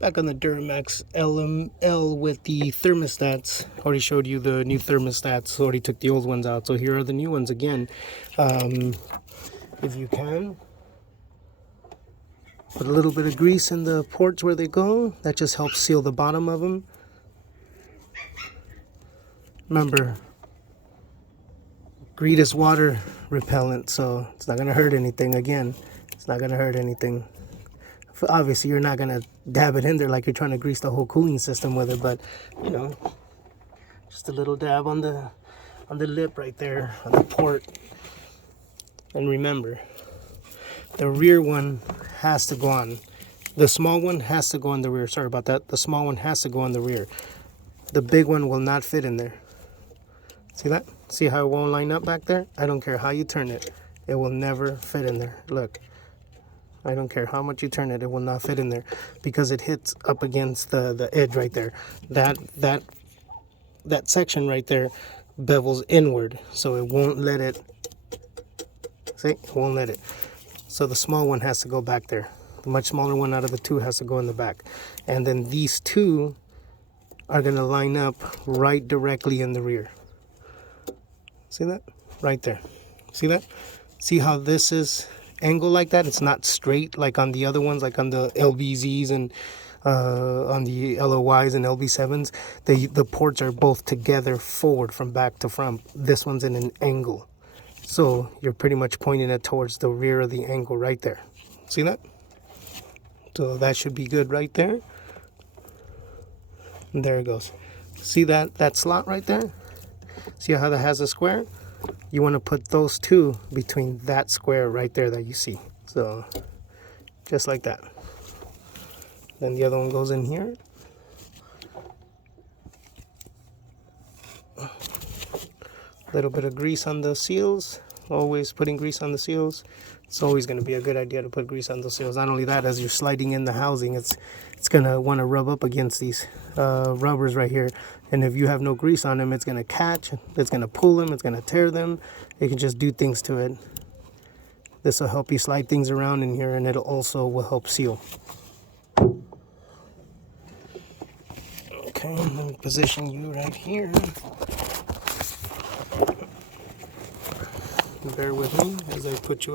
Back on the Duramax LML with the thermostats. Already showed you the new thermostats. Already took the old ones out. So here are the new ones again. If you can, put a little bit of grease in the ports where they go. That just helps seal the bottom of them. Remember, grease is water repellent, so it's not going to hurt anything. Again, it's not going to hurt anything. Obviously, you're not going to dab it in there like you're trying to grease the whole cooling system with it, but, you know, just a little dab on the lip right there, on the port. And remember, the rear one has to go on. The small one has to go on the rear. Sorry about that. The small one has to go on the rear. The big one will not fit in there. See that? See how it won't line up back there? I don't care how you turn it. It will never fit in there. Look. I don't care how much you turn it. It will not fit in there because it hits up against the edge right there. That section right there bevels inward. So it won't let it. See? It won't let it. So the small one has to go back there. The much smaller one out of the two has to go in the back. And then these two are going to line up right directly in the rear. See that? Right there. See that? See how this is angled like that? It's not straight like on the other ones, like on the LBZs and on the LOYs and LB7s. The ports are both together forward from back to front. This one's in an angle. So you're pretty much pointing it towards the rear of the angle right there. See that? So that should be good right there. And there it goes. See that slot right there? See how that has a square? You want to put those two between that square right there that you see. So just like that. Then the other one goes in here. A little bit of grease on the seals. Always putting grease on the seals. It's always going to be a good idea to put grease on the seals. Not only that, as you're sliding in the housing, it's going to want to rub up against these rubbers right here. And if you have no grease on them, it's going to catch, it's going to pull them, it's going to tear them. You can just do things to it. This will help you slide things around in here, and it also will help seal. Okay, let me position you right here. Bear with me as I put you up.